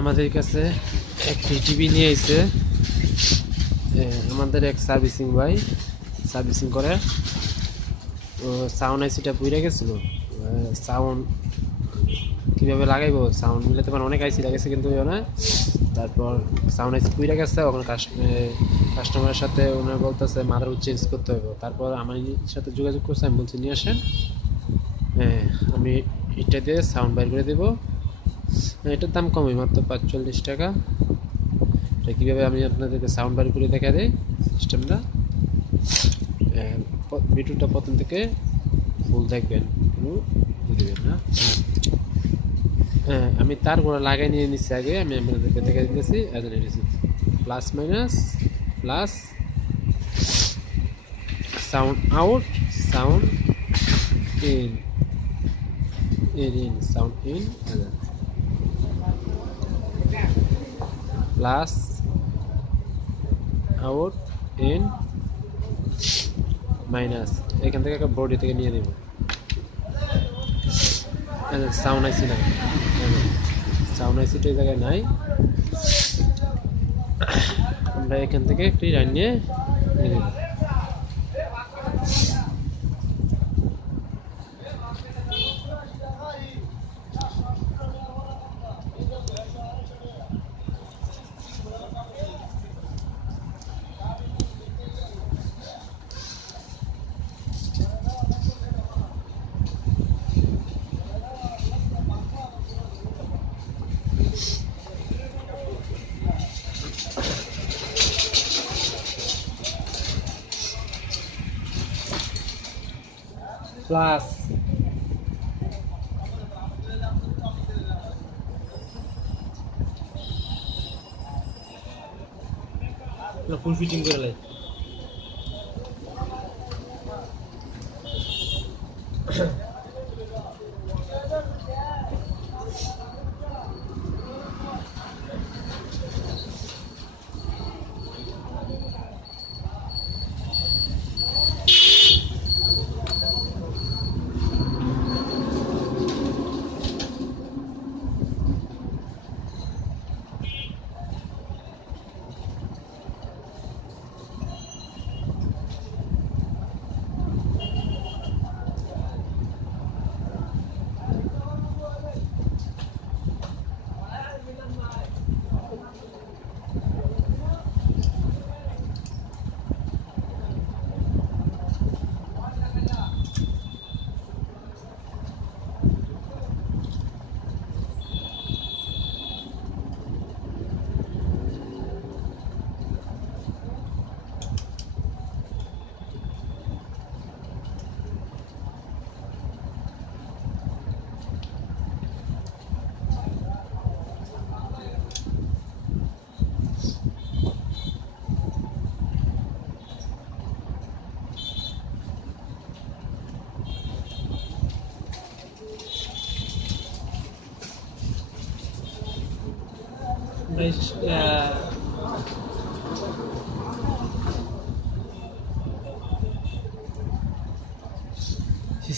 আমাদের কাছে একটি টিভি নিয়ে এসে আমাদের এক সার্ভিসিং ভাই সার্ভিসিং করে। সাউন্ড আইসিটা পুড়ে গেছিল। সাউন্ড কীভাবে লাগাইবো, সাউন্ড মিলাতে পারে অনেক আইসি লাগাইছে কিন্তু না। তারপর সাউন্ড আইসি পুড়ে গেছে, ওখানে কাস্টমারের সাথে ওনার বলতেছে মাদারবোর্ড চেঞ্জ করতে হবে। তারপর আমার সাথে যোগাযোগ করছে, আমি বলছি নিয়ে আসেন, আমি এটা দিয়ে সাউন্ড বাইর করে দেবো। এটার দাম কমই, মাত্র 45 টাকা। এটা কীভাবে আমি আপনাদেরকে সাউন্ড বাইর করে দেখা দিই সিস্টেমটা। ভিডিওটা প্রথম থেকে ফুল দেখবেন, বুঝবেন না। আমি তারগুলো লাগাই নিয়ে নিচ্ছি আগে, আমি আপনাদেরকে দেখা দিতেছি। Plus minus plus sound out, sound in, sound in, plus out in minus. এখান থেকে একটা বডি থেকে নিয়ে দেব। সাউন্ড আইসি নাই, সাউন্ড আইসিটা এই জায়গায় নাই। আমরা এখান থেকে একটি লাইন নিয়ে দেব। প্লাস ফুল ফিটিং করে লাই।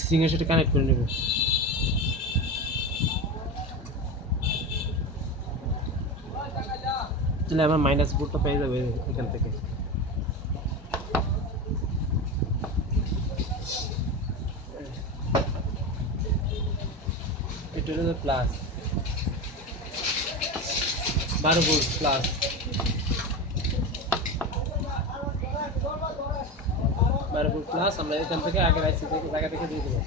সিঙ্গের সাথে কানেক্ট করে নেব। তাহলে আমার মাইনাস বোর্ডটা পেয়ে যাবে এখান থেকে। এটা হলো plus 12 volt plus 12 volt plus. আমরা এখান থেকে আগের আইসি থেকে জায়গা থেকে দিয়ে দেবো।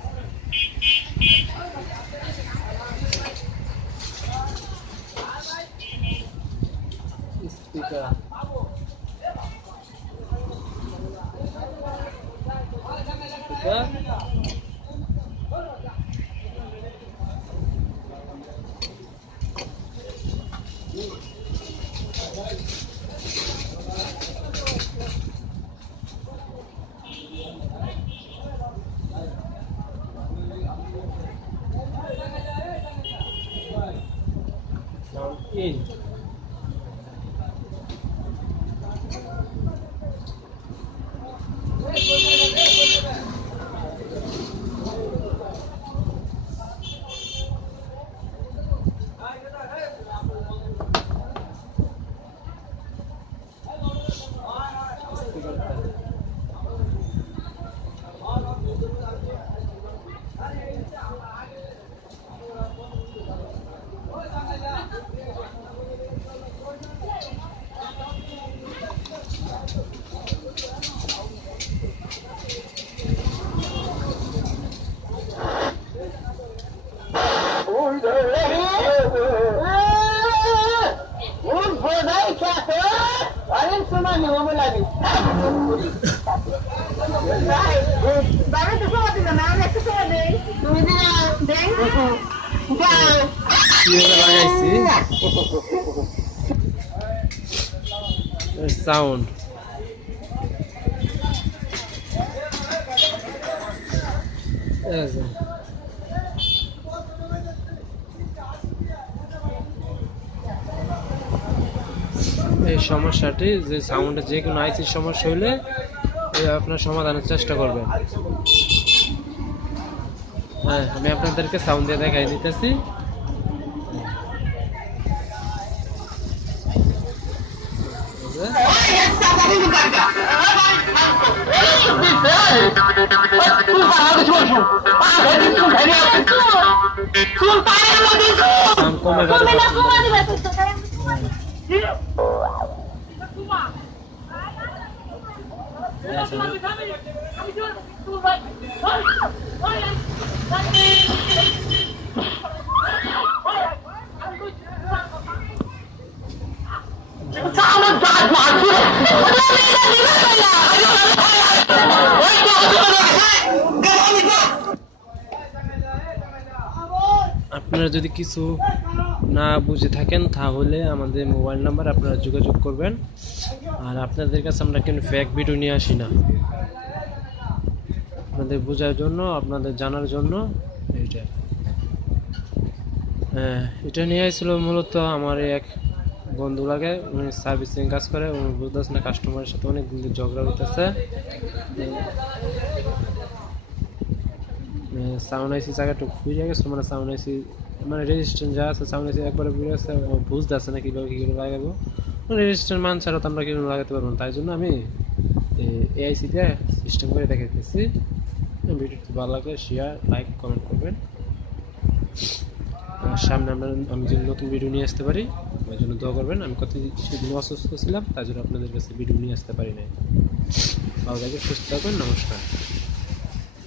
স্পিকার in কিভাবে লাগাইছি সাউন্ড এই সমস্যাটি যে সাউন্ডে যে কোনো আইসির সমস্যা হলে আপনার সমাধানের চেষ্টা করবেন। হ্যাঁ, আমি আপনাদেরকে সাউন্ড দিয়ে দেখাই দিতেছি। কমে গেল আপনারা যদি কিছু না বুঝে থাকেন তাহলে আমাদের মোবাইল নাম্বার আপনারা যোগাযোগ করবেন। আর আপনাদের কাছে আমরা কিন্তু ফেক ভিডিও নিয়ে আসি না, আপনাদের বোঝার জন্য, আপনাদের জানার জন্য। এটা নিয়ে আসছিল মূলত আমার এক বন্ধু লাগে, উনি সার্ভিসিং কাজ করে, উনি বুঝতেছে না কাস্টমারের সাথে অনেক দিন ঝগড়া হইতেছে। সাউন্ড আইসি জায়গাটা ফুরিয়ে গেছে, মানে সাউন্ড আইসি মানে রেজিস্ট্যান্ট যা আছে সাউন্ড আইসি একবারে ফুরে গেছে, বুঝতেছে না কীভাবে কী করে লাগাবো। রেজিস্ট্যান্ট মান ছাড়া তো আমরা কীভাবে লাগাতে পারবো না, তাই জন্য আমি এআইসি দিয়ে সিস্টেম করে দেখাইতেছি। ভিডিওটি ভালো লাগলে শেয়ার, লাইক, কমেন্ট করবেন। সামনে আমি যদি নতুন ভিডিও নিয়ে আসতে পারি ওই জন্য দোয়া করবেন। আমি কিছুদিন অসুস্থ ছিলাম, তাই জন্য আপনাদের কাছে ভিডিও নিয়ে আসতে পারি নাই। ভালো থাকবেন, সুস্থ থাকবেন, নমস্কার।